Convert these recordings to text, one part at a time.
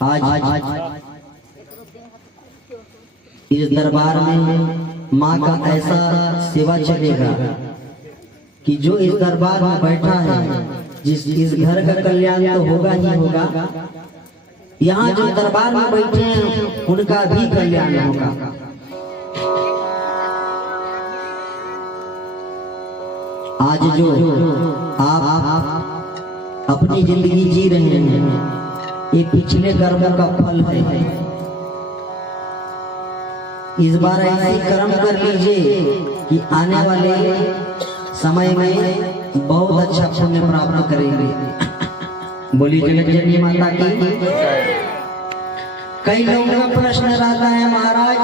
आज इस दरबार में माँ का ऐसा सेवा चलेगा कि जो इस दरबार में बैठा है, जिस इस घर का कल्याण तो होगा ही होगा, यहाँ जो दरबार में बैठे हैं उनका भी कल्याण होगा। आज जो आप अपनी जिंदगी जी रहे हैं, ये पिछले कर्मों का फल है। इस बार ऐसे कर्म कर लीजिए कि आने वाले समय में बहुत अच्छा पुण्य प्राप्त करेंगे। बोली जगत जननी माता की। कई लोगों का प्रश्न रहता है, महाराज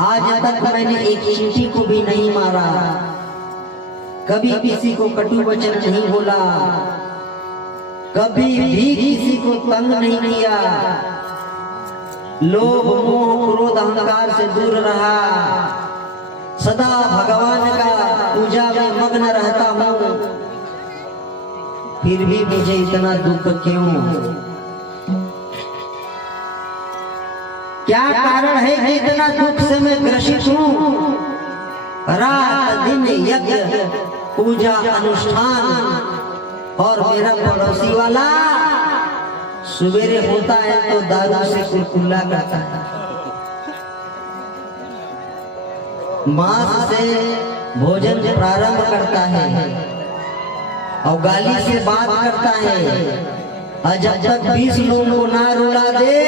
आज तक मैंने एक चींटी को भी नहीं मारा, कभी किसी को कटु वचन नहीं बोला, कभी भी किसी को तंग नहीं किया, लोभ मोह क्रोध अहंकार से दूर रहा, सदा भगवान का पूजा में मग्न रहता हूँ, फिर भी मुझे इतना दुख क्यों? क्या कारण है कि इतना दुख से मैं ग्रसित हूँ? रात दिन यज्ञ पूजा अनुष्ठान, और मेरा पड़ोसी वाला सवेरे होता है तो दारू से कुलकुल्ला करता है, मांस से भोजन प्रारंभ करता है और गाली से बात करता है, और जब तक 20 लोगों को ना रुला दे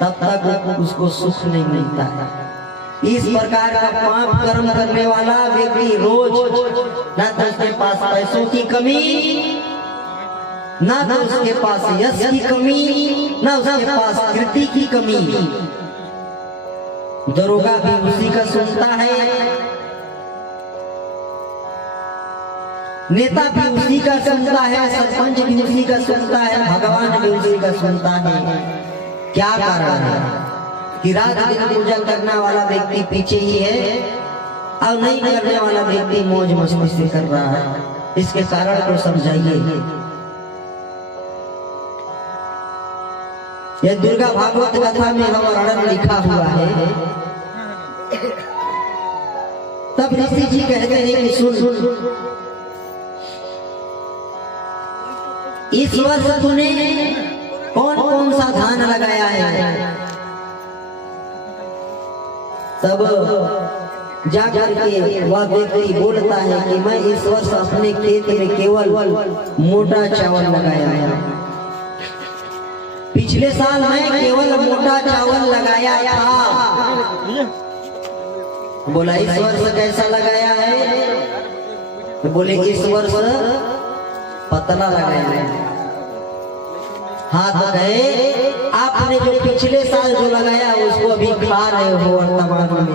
तब तक उसको सुख नहीं मिलता है। इस प्रकार का पाप कर्म करने वाला व्यक्ति रोज न तो उसके पास पैसों की कमी, न तो उसके पास यश की कमी, न उसके पास कीर्ति की कमी, दरोगा भी उसी का सुनता है, नेता भी उसी का सुनता है, सरपंच भी उसी का सुनता है, भगवान भी उसी का सुनता है। क्या कारण है कि रात दिन पूजा करने वाला व्यक्ति पीछे ही है और नहीं करने वाला व्यक्ति मौज मस्ती से कर रहा है? इसके कारण को समझाइए। यह दुर्गा भागवत कथा में हम वर्णन लिखा हुआ है। तब ऋषि जी कहते हैं कि सुन, इस वर्ष तूने कौन कौन सा धान लगाया है? तब जाकर के वह व्यक्ति बोलता है कि मैं इस वर्ष अपने खेत में केवल मोटा चावल लगाया है, पिछले साल मैं केवल मोटा चावल लगाया था। बोला इस वर्ष कैसा लगाया है? तो बोले इस वर्ष पतला लगाया है। हाँ तो गए, आपने जो पिछले साल जो लगाया उसको अभी खा रहे हो वर्तमान में,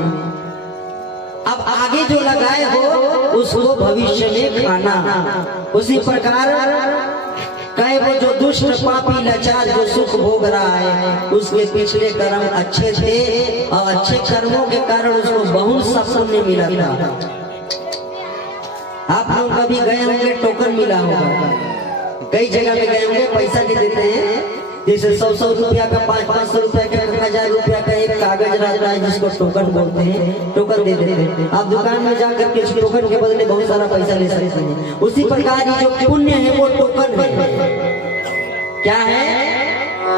अब आगे जो लगाए हो उसको भविष्य में खाना। उसी प्रकार कहे वो जो दुष्ट पापी लाचार जो सुख भोग रहा है, उसके पिछले कर्म अच्छे थे और अच्छे कर्मों के कारण उसको बहुत सा पुण्य मिला था। आप लोग कभी गए होंगे, टोकन मिला होगा, कई जगह में गए होंगे, पैसा दे देते हैं, जैसे 100 रुपया का, 500 रुपया का, 1000 रुपया का एक कागज रहता है जिसको टोकन बोलते हैं, टोकन दे देते हैं। आप दुकान में जाकर के उस टोकन के बदले बहुत सारा पैसा ले सकते हैं। उसी प्रकार ये जो पुण्य है वो टोकन है। क्या है?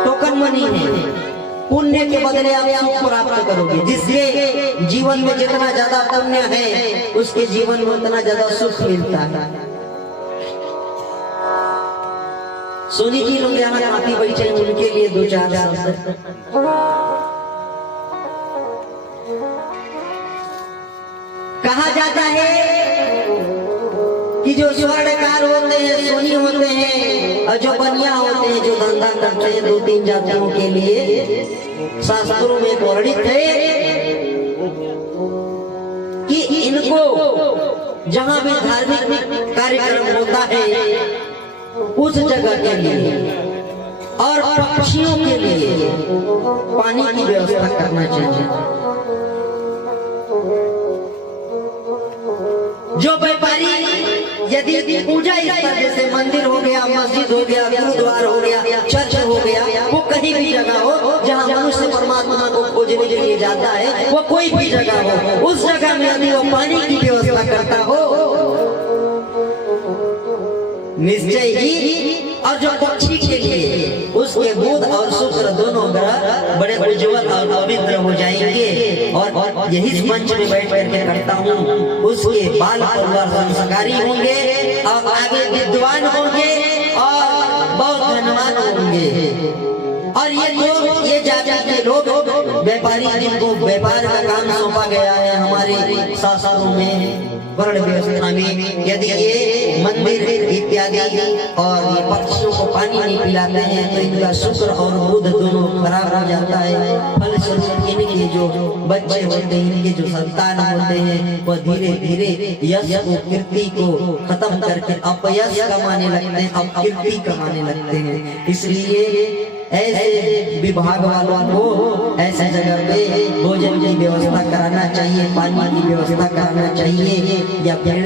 टोकन मनी है। पुण्य के बदले आप सुख प्राप्त करोगे। जिसके जीवन में जितना ज्यादा पुण्य है उसके जीवन में उतना ज्यादा सुख मिलता है। सोनी जी लोग यहाँ काफी बैठे हैं, उनके लिए 2-4 शब्द। कहा जाता है कि जो स्वर्णकार होते हैं, सोनी होते हैं, और जो बनिया होते हैं, जो धंधा करते हैं 2-3 जातियों के लिए, शास्त्रों में वर्णित है कि इनको जहां भी धार्मिक कार्यक्रम होता है उस जगह के लिए और पक्षियों के लिए पानी की व्यवस्था करना चाहिए। जो व्यापारी यदि पूजा स्थल जैसे मंदिर हो गया, मस्जिद हो गया, गुरुद्वार हो गया, चर्च हो गया, वो कहीं भी जगह हो जहाँ मनुष्य परमात्मा को खोजने के लिए जाता है, वो कोई भी जगह हो, उस जगह में यदि वो पानी की व्यवस्था करता हो निश्चय ही, और जो पक्षी के लिए उसके बुध और शुक्र दोनों ग्रह बड़े उज्ज्वल और पवित्र हो जाएंगे। और यही मंच में बैठ करके करता हूँ, उसके बाल परिवार संस्कारी होंगे और आगे विद्वान होंगे और बहुत धनवान होंगे। और ये लोग, ये जाति के लोग व्यापारी, जिनको व्यापार का काम सौंपा गया है हमारे शास्त्रों में, वर्ण व्यवस्था में, यदि ये मंदिर इत्यादि और ये पक्षियों को पानी नहीं पिलाते हैं तो इनका शुक्र और बुध दोनों खराब हो जाता है। फलस्वरूप इनके जो बच्चे होते हैं, इनके जो संतान होते हैं, वह धीरे धीरे यश को, कीर्ति को खत्म करके अपयश कमाने लगते हैं, अपकीर्ति कमाने लगते हैं। इसलिए ऐसे विभाग वालों को ऐसे जगह पे भोजन की व्यवस्था कराना चाहिए, पानी की व्यवस्था कराना चाहिए, या फिर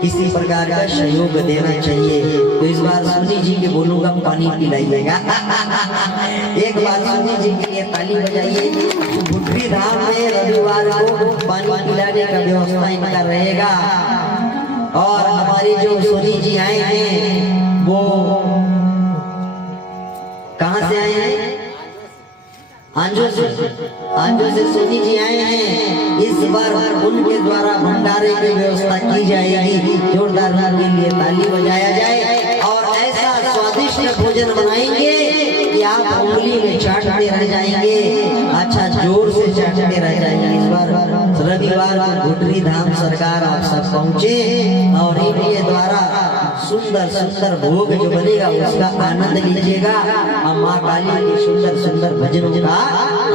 किसी प्रकार का सहयोग देना चाहिए। तो इस बार सुनी जी के बोलूंगा, पानी पिलाइएगा। एक बार सुनी जी के लिए ताली बजाइए। गुटरी धाम में रविवार को पानी पिलाने का व्यवस्था इनका रहेगा। और हमारी जो सोनी जी आए हैं वो कहाँ से आए हैं? आंजो से सोनी जी आए हैं। इस बार उनके द्वारा भंडारे की व्यवस्था की जाएगी। जोरदार के लिए ताली बजाया जाए और ऐसा स्वादिष्ट भोजन बनाएंगे कि आप उंगली में चाटते रह जाएंगे, अच्छा जोर से चाटते रह जाएंगे। इस बार रविवार को गुटरी धाम सरकार आप सब पहुँचे और इनके द्वारा सुंदर सुंदर भोग जो बनेगा उसका आनंद लीजिएगा और माँ काली के सुंदर सुंदर भजनों का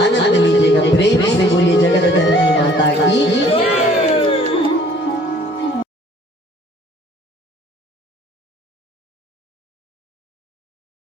आनंद लीजिएगा। प्रेम से बोलिए जगत जननी माता की।